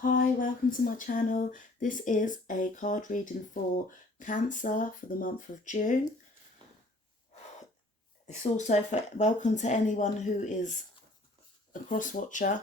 Hi, welcome to my channel. This is a card reading for Cancer for the month of June. It's also for welcome to anyone who is a cross watcher,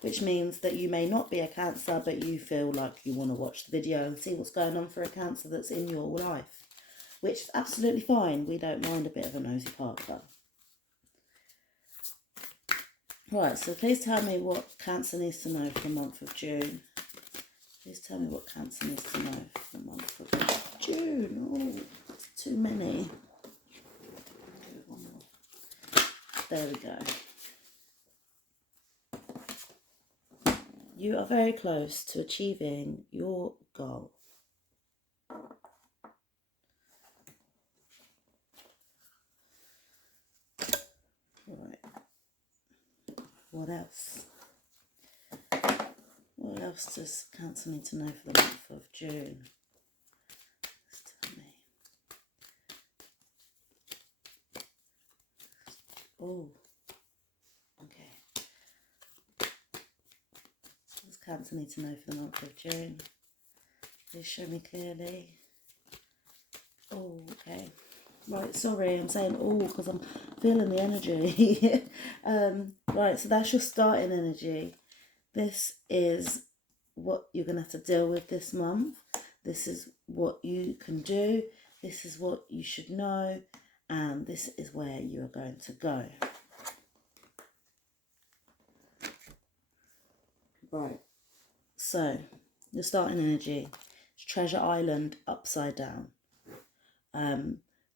which means that you may not be a Cancer, but you feel like you want to watch the video and see what's going on for a Cancer that's in your life, which is absolutely fine. We don't mind a bit of a nosy Parker. Right, so please tell me what Cancer needs to know for the month of June. Please tell me what Cancer needs to know for the month of June. Oh, it's too many. Do one more. There we go. You are very close to achieving your goal. Right. What else? What else does Cancer need to know for the month of June? Just tell me. Oh, okay. What does Cancer need to know for the month of June? Please show me clearly. Oh, okay. Right, sorry, I'm saying all because I'm feeling the energy. Right, so that's your starting energy. This is what you're going to have to deal with this month. This is what you can do. This is what you should know. And this is where you are going to go. Right, so your starting energy is Treasure Island upside down.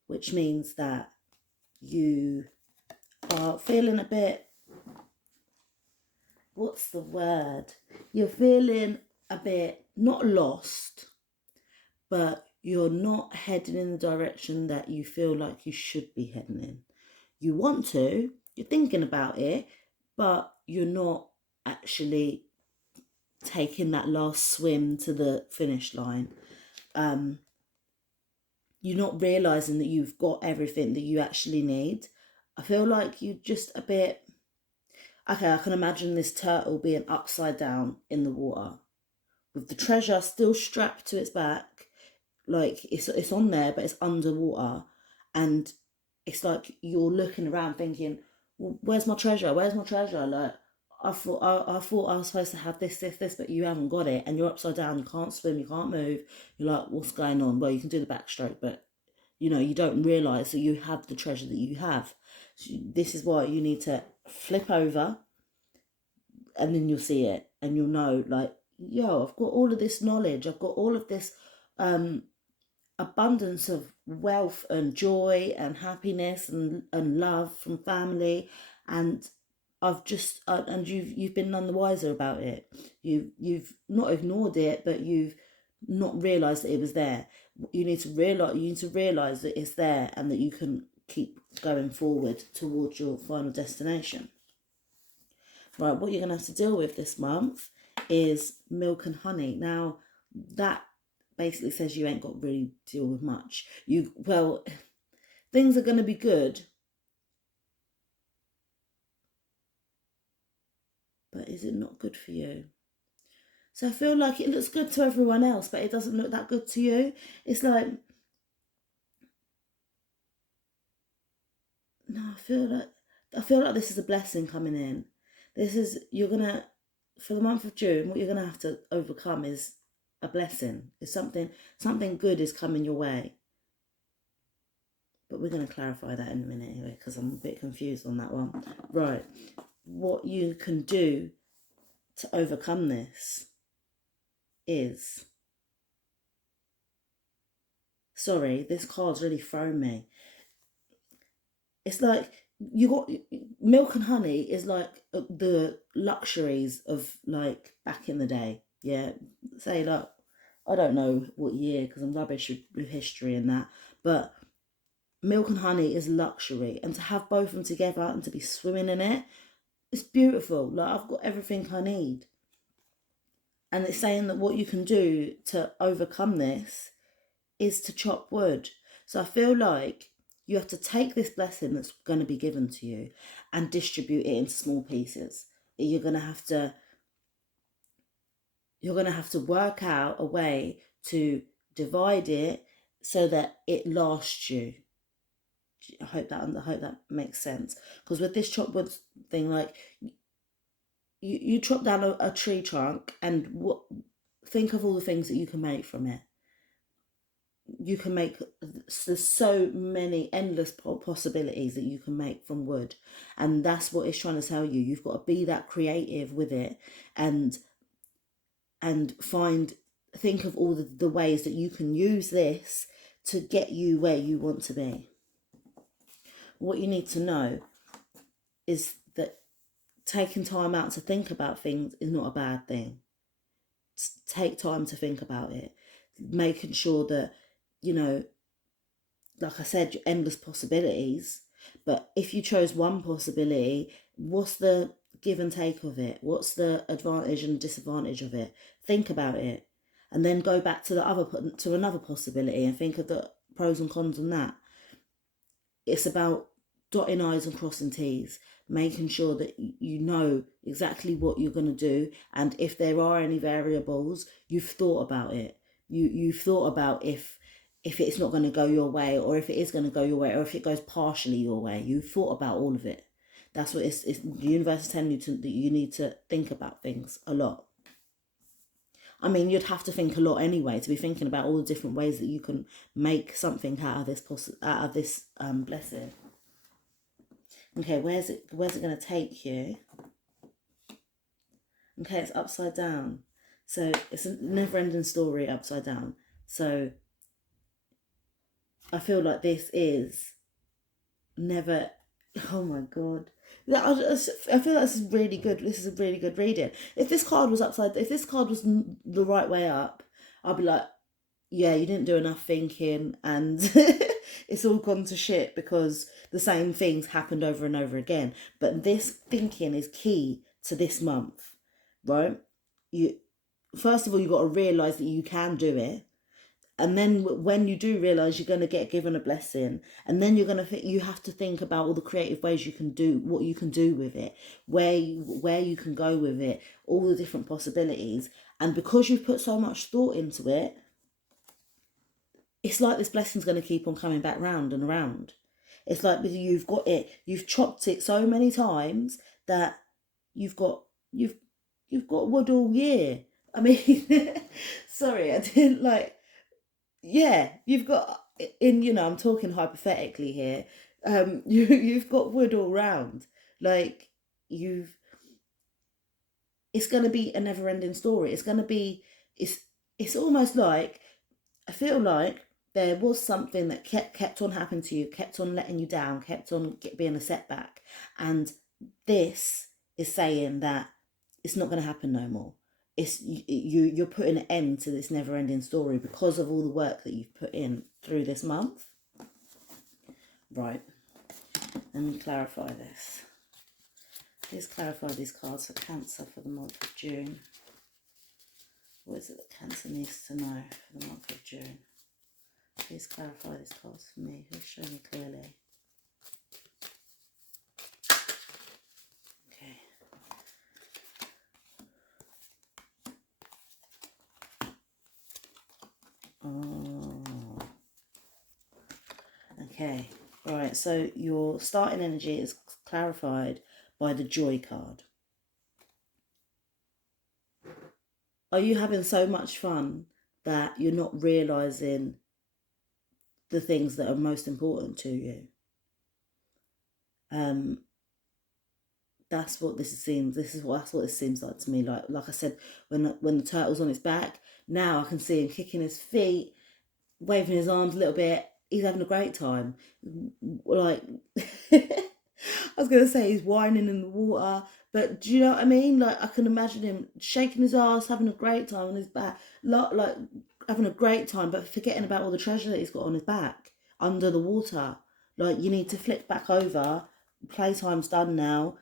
Which means that you are feeling a bit, what's the word? You're feeling a bit, not lost, but you're not heading in the direction that you feel like you should be heading in. You want to, you're thinking about it, but you're not actually taking that last swim to the finish line. You're not realising that you've got everything that you actually need. I feel like you're just a bit... Okay, I can imagine this turtle being upside down in the water with the treasure still strapped to its back. Like, it's on there, but it's underwater. And it's like you're looking around thinking, well, where's my treasure? Where's my treasure? Like, I thought I was supposed to have this, but you haven't got it, and you're upside down. You can't swim. You can't move. You're like, what's going on? Well, you can do the backstroke, but you don't realise that you have the treasure that you have. So this is why you need to flip over, and then you'll see it, and you'll know, like, yo, I've got all of this knowledge. I've got all of this abundance of wealth and joy and happiness and love from family, and I've just and you've been none the wiser about it. You've not ignored it, but you've not realised that it was there. You need to realise that it's there, and that you can keep going forward towards your final destination. Right, what you're going to have to deal with this month is milk and honey. Now, that basically says you ain't got to really deal with much. Things are going to be good, but is it not good for you? So I feel like it looks good to everyone else, but it doesn't look that good to you. It's like, no, I feel like this is a blessing coming in. For the month of June, what you're gonna have to overcome is a blessing. It's something good is coming your way. But we're going to clarify that in a minute anyway, because I'm a bit confused on that one. Right, what you can do to overcome this is... Sorry, this card's really thrown me. It's like you got milk and honey is like the luxuries of like back in the day. Yeah, say like, I don't know what year because I'm rubbish with history and that, but milk and honey is luxury, and to have both of them together and to be swimming in it, it's beautiful. Like, I've got everything I need. And it's saying that what you can do to overcome this is to chop wood. So I feel like you have to take this blessing that's going to be given to you and distribute it into small pieces. You're going to have to you're going to have to work out a way to divide it so that it lasts you. I hope that makes sense. Because with this chop wood thing, like you chop down a tree trunk, and think of all the things that you can make from it. You can make, there's so many endless possibilities that you can make from wood, and that's what it's trying to tell you. You've got to be that creative with it, and think of all the ways that you can use this to get you where you want to be. What you need to know is that taking time out to think about things is not a bad thing. Take time to think about it, making sure that, like I said, endless possibilities. But if you chose one possibility, what's the give and take of it? What's the advantage and disadvantage of it? Think about it, and then go back to another possibility and think of the pros and cons on that. It's about dotting I's and crossing T's, making sure that you know exactly what you're going to do, and if there are any variables, you've thought about it. You've thought about if it's not going to go your way, or if it is going to go your way, or if it goes partially your way. You've thought about all of it. That's what it's the universe is telling you that you need to think about things a lot. I mean, you'd have to think a lot anyway to be thinking about all the different ways that you can make something out of this blessing. Okay, where's it going to take you? Okay, it's upside down. So it's a never-ending story upside down. So I feel like this is never... Oh my God. I feel like this is really good. This is a really good reading. If this card was the right way up, I'd be like, yeah, you didn't do enough thinking, and it's all gone to shit because the same things happened over and over again. But this thinking is key to this month, right? First of all, you've got to realise that you can do it. And then when you do realise you're going to get given a blessing, and then you have to think about all the creative ways you can do, what you can do with it, where you can go with it, all the different possibilities. And because you've put so much thought into it, it's like this blessing's going to keep on coming back round and around. It's like you've chopped it so many times that you've got wood all year. I mean, sorry, I didn't like... Yeah, you've got, I'm talking hypothetically here. You've got wood all round. Like, it's going to be a never-ending story. It's almost like, I feel like there was something that kept on happening to you, kept on letting you down, kept on being a setback. And this is saying that it's not going to happen no more. You're putting an end to this never-ending story because of all the work that you've put in through this month. Right. Let me clarify this. Please clarify these cards for Cancer for the month of June. What is it that Cancer needs to know for the month of June? Please clarify these cards for me. Please show me clearly. Okay, all right, so your starting energy is clarified by the Joy card. Are you having so much fun that you're not realising the things that are most important to you? That's what this seems. That's what it seems like to me. Like I said, when the turtle's on its back, now I can see him kicking his feet, waving his arms a little bit. He's having a great time. Like, I was going to say he's whining in the water, but do you know what I mean? Like, I can imagine him shaking his ass, having a great time on his back, like having a great time, but forgetting about all the treasure that he's got on his back, under the water. Like, you need to flip back over. Playtime's done now.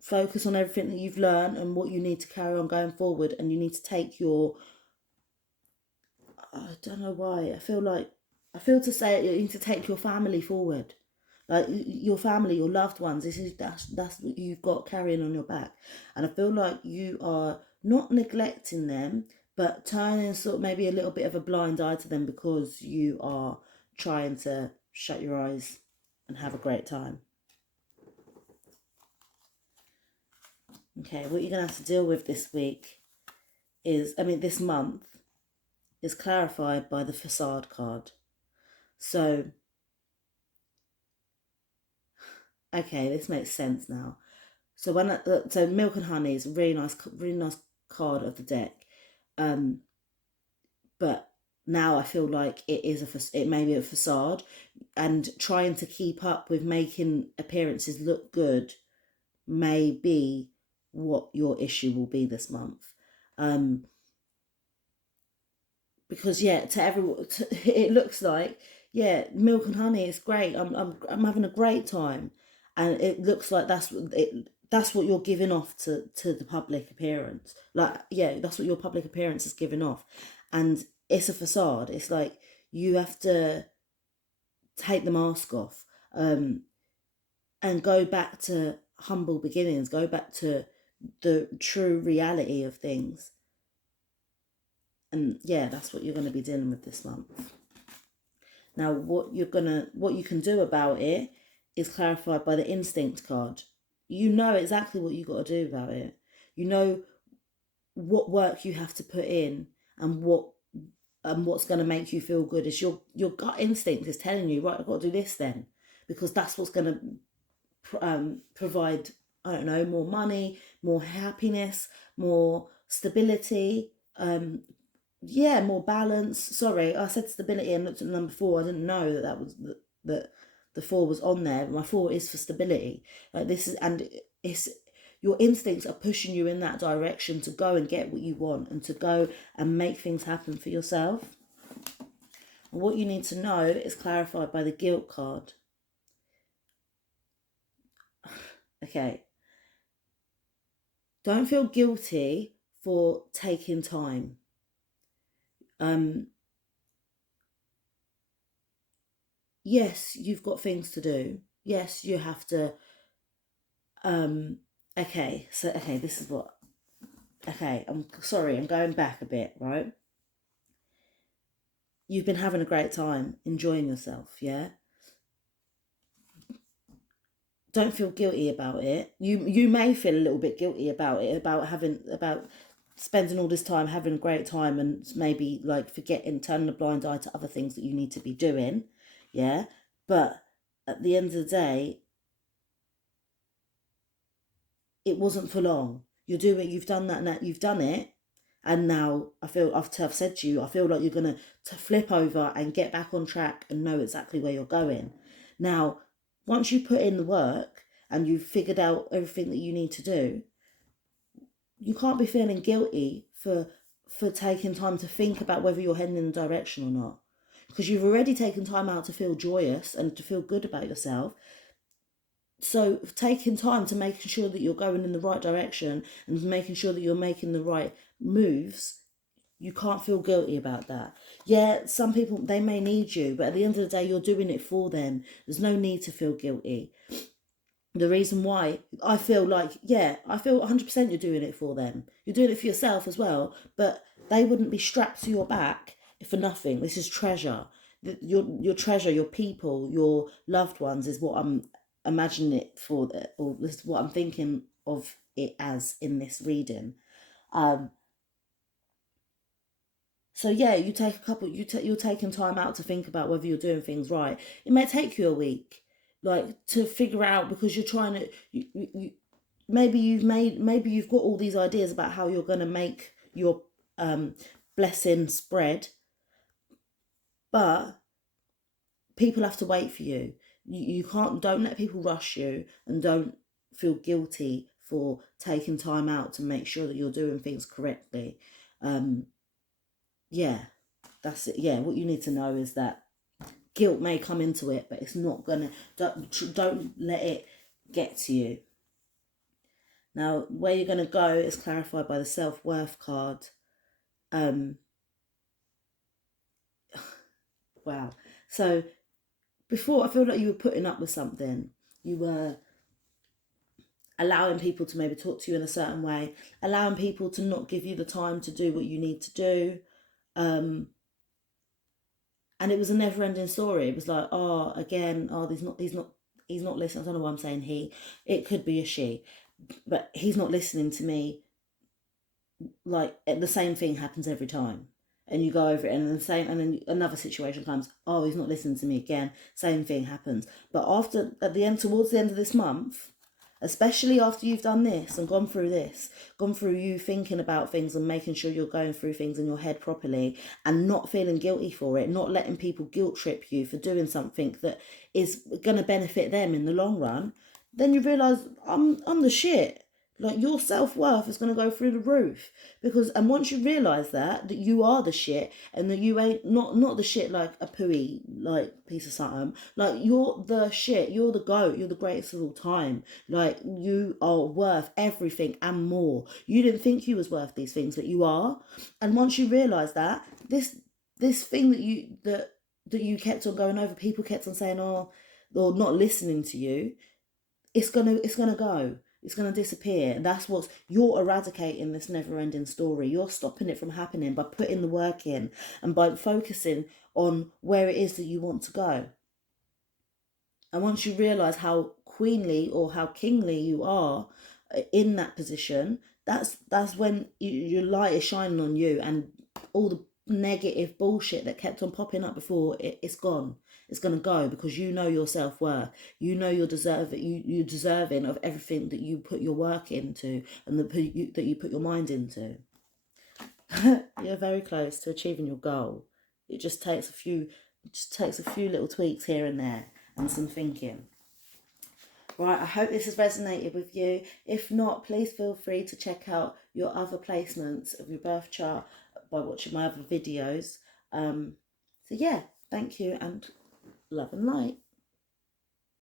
Focus on everything that you've learned and what you need to carry on going forward, and you need to take your... I don't know why. I feel to say it, you need to take your family forward. Like your family, your loved ones, that's what you've got carrying on your back. And I feel like you are not neglecting them, but turning sort of maybe a little bit of a blind eye to them because you are trying to shut your eyes and have a great time. Okay, what you're going to have to deal with this week this month is clarified by the facade card. So, okay, this makes sense now. So so Milk and Honey is a really nice card of the deck, but now I feel like it may be a facade, and trying to keep up with making appearances look good may be what your issue will be this month. Because to everyone, it looks like Milk and Honey is great. I'm having a great time, and it looks like that's what you're giving off to the public appearance. Like that's what your public appearance is giving off, and it's a facade. It's like you have to take the mask off, and go back to humble beginnings. Go back to the true reality of things. And that's what you're going to be dealing with this month. Now, what you can do about it is clarified by the instinct card. You know exactly what you got to do about it. You know what work you have to put in, and what's going to make you feel good. Is your gut instinct is telling you, right, I've got to do this then, because that's what's going to provide, I don't know, more money, more happiness, more stability, more balance. Sorry, I said stability and looked at number 4. I didn't know that was that the 4 was on there. My 4 is for stability. Like this is, and it's your instincts are pushing you in that direction to go and get what you want and to go and make things happen for yourself. And what you need to know is clarified by the guilt card. Okay. Don't feel guilty for taking time. Yes, you've got things to do. Yes, you have to. This is what. Okay, I'm sorry, I'm going back a bit, right? You've been having a great time, enjoying yourself, yeah? Don't feel guilty about it. You may feel a little bit guilty about it, about spending all this time having a great time and maybe like forgetting, turning a blind eye to other things that you need to be doing, yeah? But at the end of the day, it wasn't for long. You've done that, and you've done it, and now I've said to you, I feel like you're gonna flip over and get back on track and know exactly where you're going. Now, once you put in the work and you've figured out everything that you need to do, you can't be feeling guilty for taking time to think about whether you're heading in the direction or not, because you've already taken time out to feel joyous and to feel good about yourself. So taking time to making sure that you're going in the right direction and making sure that you're making the right moves, you can't feel guilty about that. Yeah, some people, they may need you, but at the end of the day, you're doing it for them. There's no need to feel guilty. The reason why I feel like, I feel 100% you're doing it for them. You're doing it for yourself as well, but they wouldn't be strapped to your back for nothing. This is treasure. Your treasure, your people, your loved ones is what I'm imagining it for, or this is what I'm thinking of it as in this reading. So you take you're taking time out to think about whether you're doing things right. It may take you a week, like to figure out, because you're trying to. Maybe you've got all these ideas about how you're going to make your blessing spread, but people have to wait for you. You can't. Don't let people rush you, and don't feel guilty for taking time out to make sure that you're doing things correctly. That's it. What you need to know is that guilt may come into it, but it's not gonna. Don't let it get to you. Now, where you're gonna go is clarified by the SelfWorth card. Wow. So before, I feel like you were putting up with something. You were allowing people to maybe talk to you in a certain way, allowing people to not give you the time to do what you need to do. And it was a never-ending story. It was like, oh, again, oh, he's not listening. I don't know why I'm saying he. It could be a she, but he's not listening to me. Like, the same thing happens every time, and you go over it, and then another situation comes. Oh, he's not listening to me again. Same thing happens. But towards the end of this month, especially after you've done this and gone through you thinking about things and making sure you're going through things in your head properly and not feeling guilty for it, not letting people guilt trip you for doing something that is going to benefit them in the long run, then you realise I'm the shit. Like, your self-worth is going to go through the roof. And once you realise that you are the shit, and that you ain't not the shit like a pooey, like, piece of something. Like, you're the shit. You're the GOAT. You're the greatest of all time. Like, you are worth everything and more. You didn't think you was worth these things, but you are. And once you realise that, this thing that you kept on going over, people kept on saying, oh, or not listening to you, it's gonna go. It's going to disappear. And that's you're eradicating this never-ending story. You're stopping it from happening by putting the work in and by focusing on where it is that you want to go. And once you realise how queenly or how kingly you are in that position, that's when your light is shining on you, and all the negative bullshit that kept on popping up before, it's gone. It's going to go, because you know your self-worth. You know you're deserving of everything that you put your work into and that you put your mind into. You're very close to achieving your goal. It just takes a few little tweaks here and there and some thinking. Right, I hope this has resonated with you. If not, please feel free to check out your other placements of your birth chart by watching my other videos. So yeah, thank you, and love and light.